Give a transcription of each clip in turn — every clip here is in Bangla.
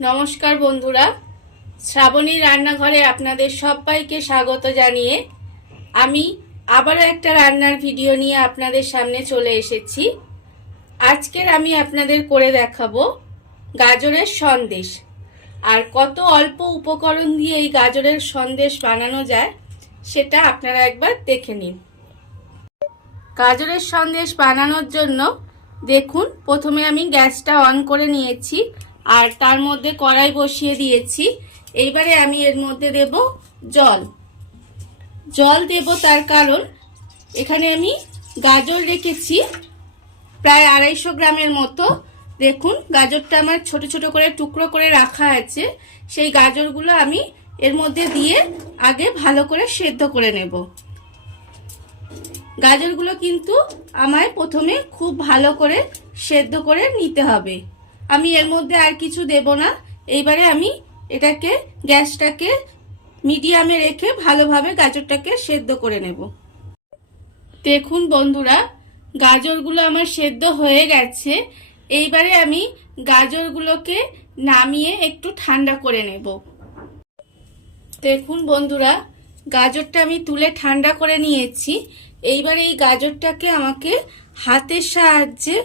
নমস্কার বন্ধুরা, শ্রাবণী রান্নাঘরে আপনাদের সবাইকে স্বাগত জানিয়ে আমি আবারও একটা রান্নার ভিডিও নিয়ে আপনাদের সামনে চলে এসেছি। আজকের আমি আপনাদের করে দেখাবো গাজরের সন্দেশ। আর কত অল্প উপকরণ দিয়ে এই গাজরের সন্দেশ বানানো যায় সেটা আপনারা একবার দেখে নিন। গাজরের সন্দেশ বানানোর জন্য দেখুন, প্রথমে আমি গ্যাসটা অন করে নিয়েছি আর তার মধ্যে কড়াই বসিয়ে দিয়েছি। এইবারে আমি এর মধ্যে দেব জল দেব, তার কারণ এখানে আমি গাজর রেখেছি প্রায় 250 গ্রামের মতো। দেখুন, গাজরটা আমার ছোট ছোট করে টুকরো করে রাখা আছে। সেই গাজরগুলো আমি এর মধ্যে দিয়ে আগে ভালো করে সেদ্ধ করে নেব। গাজরগুলো কিন্তু আমায় প্রথমে খুব ভালো করে সেদ্ধ করে নিতে হবে। আমি এর মধ্যে আর কিছু দেব না। এইবারে আমি এটাকে গ্যাসটাকে মিডিয়ামে রেখে ভালোভাবে গাজরটাকে সেদ্ধ করে নেব। দেখুন বন্ধুরা, গাজরগুলো আমার সেদ্ধ হয়ে গেছে। এইবারে আমি গাজরগুলোকে নামিয়ে একটু ঠান্ডা করে নেব। দেখুন বন্ধুরা, গাজরটা আমি তুলে ঠান্ডা করে নিয়েছি। এইবারে এই গাজরটাকে আমাকে হাতের সাহায্যে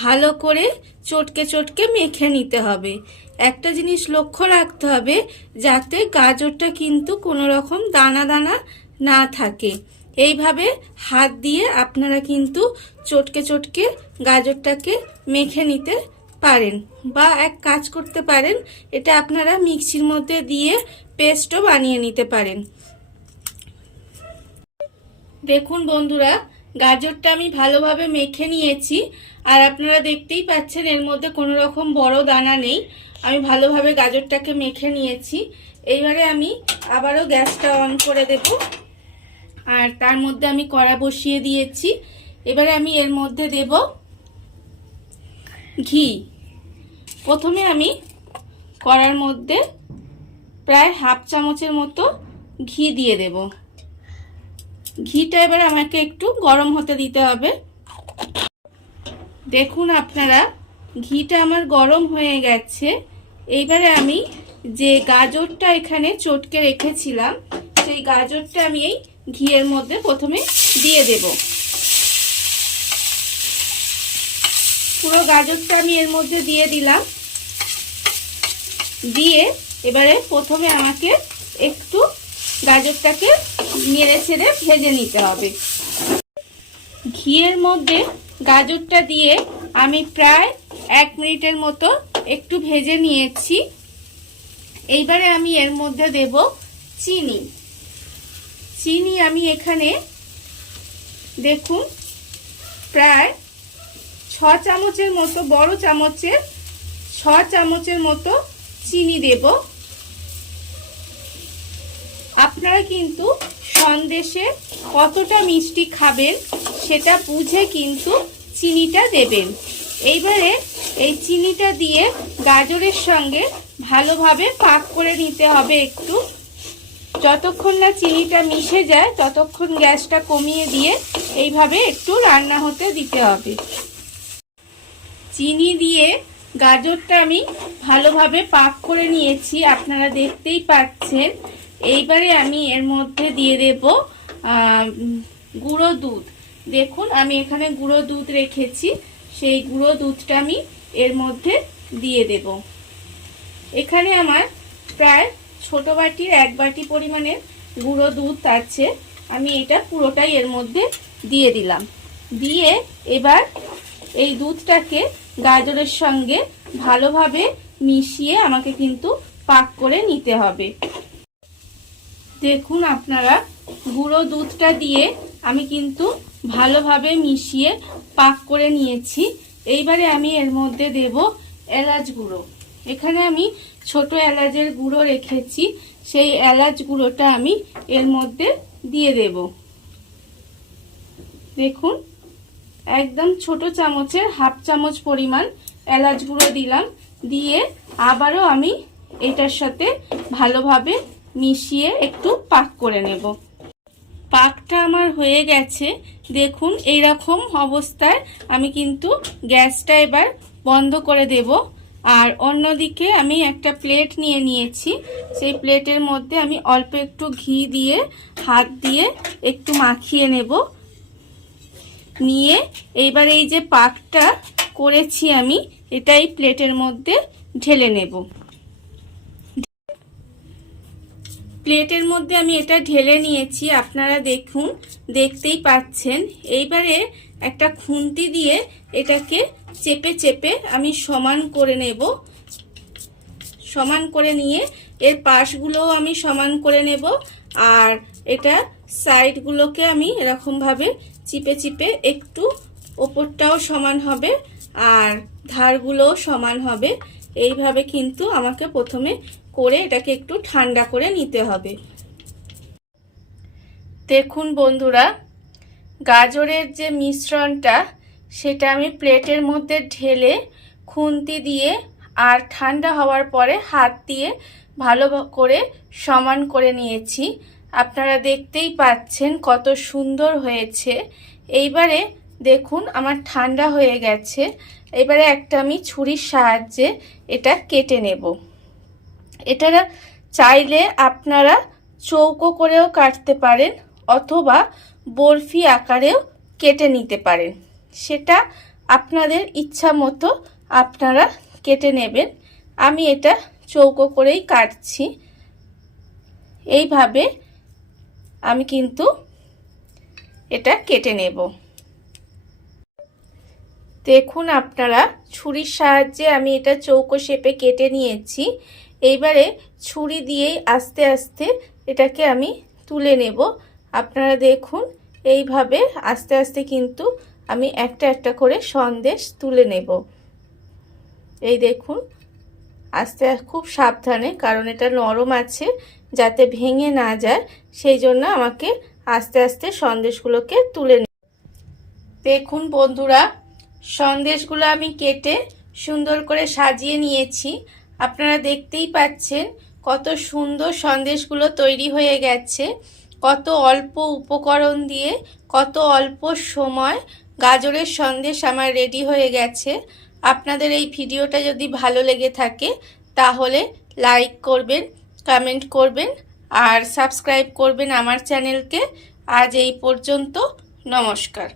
ভালো করে চটকে চটকে মেখে নিতে হবে। একটা জিনিস লক্ষ্য রাখতে হবে, যাতে গাজরটা কিন্তু কোনো রকম দানা দানা না থাকে। এইভাবে হাত দিয়ে আপনারা কিন্তু চটকে চটকে গাজরটাকে মেখে নিতে পারেন, বা এক কাজ করতে পারেন, এটা আপনারা মিক্সির মধ্যে দিয়ে পেস্টও বানিয়ে নিতে পারেন। দেখুন বন্ধুরা, গাজরটা আমি ভালোভাবে মেখে নিয়েছি আর আপনারা দেখতেই পাচ্ছেন এর মধ্যে কোনো রকম বড় দানা নেই। আমি ভালোভাবে গাজরটাকে মেখে নিয়েছি। এইবারে আমি আবারও গ্যাসটা অন করে দেব আর তার মধ্যে আমি কড়া বসিয়ে দিয়েছি। এবারে আমি এর মধ্যে দেব ঘি। প্রথমে আমি কড়ার মধ্যে প্রায় হাফ চামচের মতো ঘি দিয়ে দেব। ঘিটা এবার আমাকে একটু গরম হতে দিতে হবে। দেখুন আপনারা, ঘিটা আমার গরম হয়ে গেছে। এইবারে আমি যে গাজরটা এখানে চটকে রেখেছিলাম সেই গাজরটা আমি এই ঘিয়ের মধ্যে প্রথমে দিয়ে দেব। পুরো গাজরটা আমি এর মধ্যে দিয়ে দিলাম। দিয়ে এবারে প্রথমে আমাকে একটু গাজরটাকে নেড়ে ছেড়ে ভেজে নিতে হবে। ঘিয়ের মধ্যে গাজরটা দিয়ে আমি প্রায় 1 মিনিটের মতো একটু ভেজে নিয়েছি। এইবারে আমি এর মধ্যে দেব চিনি। আমি এখানে দেখুন প্রায় 6 চামচের মতো, বড় চামচের 6 চামচের মতো চিনি দেব। আপনারা কিন্তু সন্দেশে কতটা মিষ্টি খাবেন সেটা বুঝে কিন্তু চিনিটা দেবেন। এইবারে এই চিনিটা দিয়ে গাজরের সঙ্গে ভালোভাবে পাক করে নিতে হবে। একটু যতক্ষণ না চিনিটা মিশে যায় ততক্ষণ গ্যাসটা কমিয়ে দিয়ে এইভাবে একটু রান্না হতে দিতে হবে। চিনি দিয়ে গাজরটা আমি ভালোভাবে পাক করে নিয়েছি, আপনারা দেখতেই পাচ্ছেন। এইবারে আমি এর মধ্যে দিয়ে দেব গুঁড়ো দুধ। দেখুন, আমি এখানে গুঁড়ো দুধ রেখেছি, সেই গুঁড়ো দুধটা আমি এর মধ্যে দিয়ে দেব। এখানে আমার প্রায় ছোট বাটির 1 বাটি পরিমাণের গুঁড়ো দুধ আছে। আমি এটা পুরোটাই এর মধ্যে দিয়ে দিলাম। দিয়ে এবার এই দুধটাকে গাজরের সঙ্গে ভালোভাবে মিশিয়ে আমাকে কিন্তু পাক করে নিতে হবে। দেখুন আপনারা, গুঁড়ো দুধটা দিয়ে আমি কিন্তু ভালোভাবে মিশিয়ে পাক করে নিয়েছি। এইবারে আমি এর মধ্যে দেব এলাচ গুঁড়ো। এখানে আমি ছোট এলাচের গুঁড়ো রেখেছি, সেই এলাচ গুঁড়োটা আমি এর মধ্যে দিয়ে দেব। দেখুন, একদম ছোট চামচের হাফ চামচ পরিমাণ এলাচ গুঁড়ো দিলাম। দিয়ে আবারও আমি এটার সাথে ভালোভাবে মিশিয়ে একটু পাক করে নেব। পাকটা আমার হয়ে গেছে। দেখুন, এই রকম অবস্থায় আমি কিন্তু গ্যাসটা এবার বন্ধ করে দেব। আর অন্যদিকে আমি একটা প্লেট নিয়ে নিয়েছি। সেই প্লেটের মধ্যে আমি অল্প একটু ঘি দিয়ে হাত দিয়ে একটু মাখিয়ে নেব। নিয়ে এইবার এই যে পাকটা করেছি আমি, এটা এই প্লেটের মধ্যে ঢেলে নেব। প্লেটের মধ্যে আমি এটা ঢেলে নিয়েছি, আপনারা দেখুন, দেখতেই পাচ্ছেন। এইবারে একটা খুন্তি দিয়ে এটাকে চেপে চেপে আমি সমান করে নেব। সমান করে নিয়ে এর পাশগুলোও আমি সমান করে নেব, আর এটা সাইডগুলোকে আমি এরকমভাবে চিপে চিপে একটু ওপরটাও সমান হবে আর ধারগুলোও সমান হবে। এইভাবে কিন্তু আমাকে প্রথমে করে এটাকে একটু ঠান্ডা করে নিতে হবে। দেখুন বন্ধুরা, গাজরের যে মিশ্রণটা সেটা আমি প্লেটের মধ্যে ঢেলে খুন্তি দিয়ে আর ঠান্ডা হওয়ার পরে হাত দিয়ে ভালো করে সমান করে নিয়েছি। আপনারা দেখতেই পাচ্ছেন কত সুন্দর হয়েছে। এইবারে দেখুন আমার ঠান্ডা হয়ে গেছে। এবারে একটা আমি ছুরির সাহায্যে এটা কেটে নেব। এটা চাইলে আপনারা চৌকো করেও কাটতে পারেন অথবা বরফি আকারেও কেটে নিতে পারেন, সেটা আপনাদের ইচ্ছা মতো আপনারা কেটে নেবেন। আমি এটা চৌকো করেই কাটছি। এইভাবে আমি কিন্তু এটা কেটে নেব। দেখুন আপনারা, ছুরির সাহায্যে আমি এটা চৌকো শেপে কেটে নিয়েছি। এইবারে ছুরি দিয়েই আস্তে আস্তে এটাকে আমি তুলে নেব। আপনারা দেখুন, এইভাবে আস্তে আস্তে কিন্তু আমি একটা একটা করে সন্দেশ তুলে নেব। এই দেখুন, আস্তে খুব সাবধানে, কারণ এটা নরম আছে, যাতে ভেঙে না যায়, সেই জন্য আমাকে আস্তে আস্তে সন্দেশগুলোকে তুলে নেব। দেখুন বন্ধুরা, সন্দেশগুলো আমি কেটে সুন্দর করে সাজিয়ে নিয়েছি। আপনারা দেখতেই পাচ্ছেন কত সুন্দর সন্দেশগুলো তৈরি হয়ে গেছে। কত অল্প উপকরণ দিয়ে কত অল্প সময় গাজরের সন্দেশ আমার রেডি হয়ে গেছে। আপনাদের এই ভিডিওটা যদি ভালো লেগে থাকে তাহলে লাইক করবেন, কমেন্ট করবেন আর সাবস্ক্রাইব করবেন আমার চ্যানেলকে। আজ এই পর্যন্ত, নমস্কার।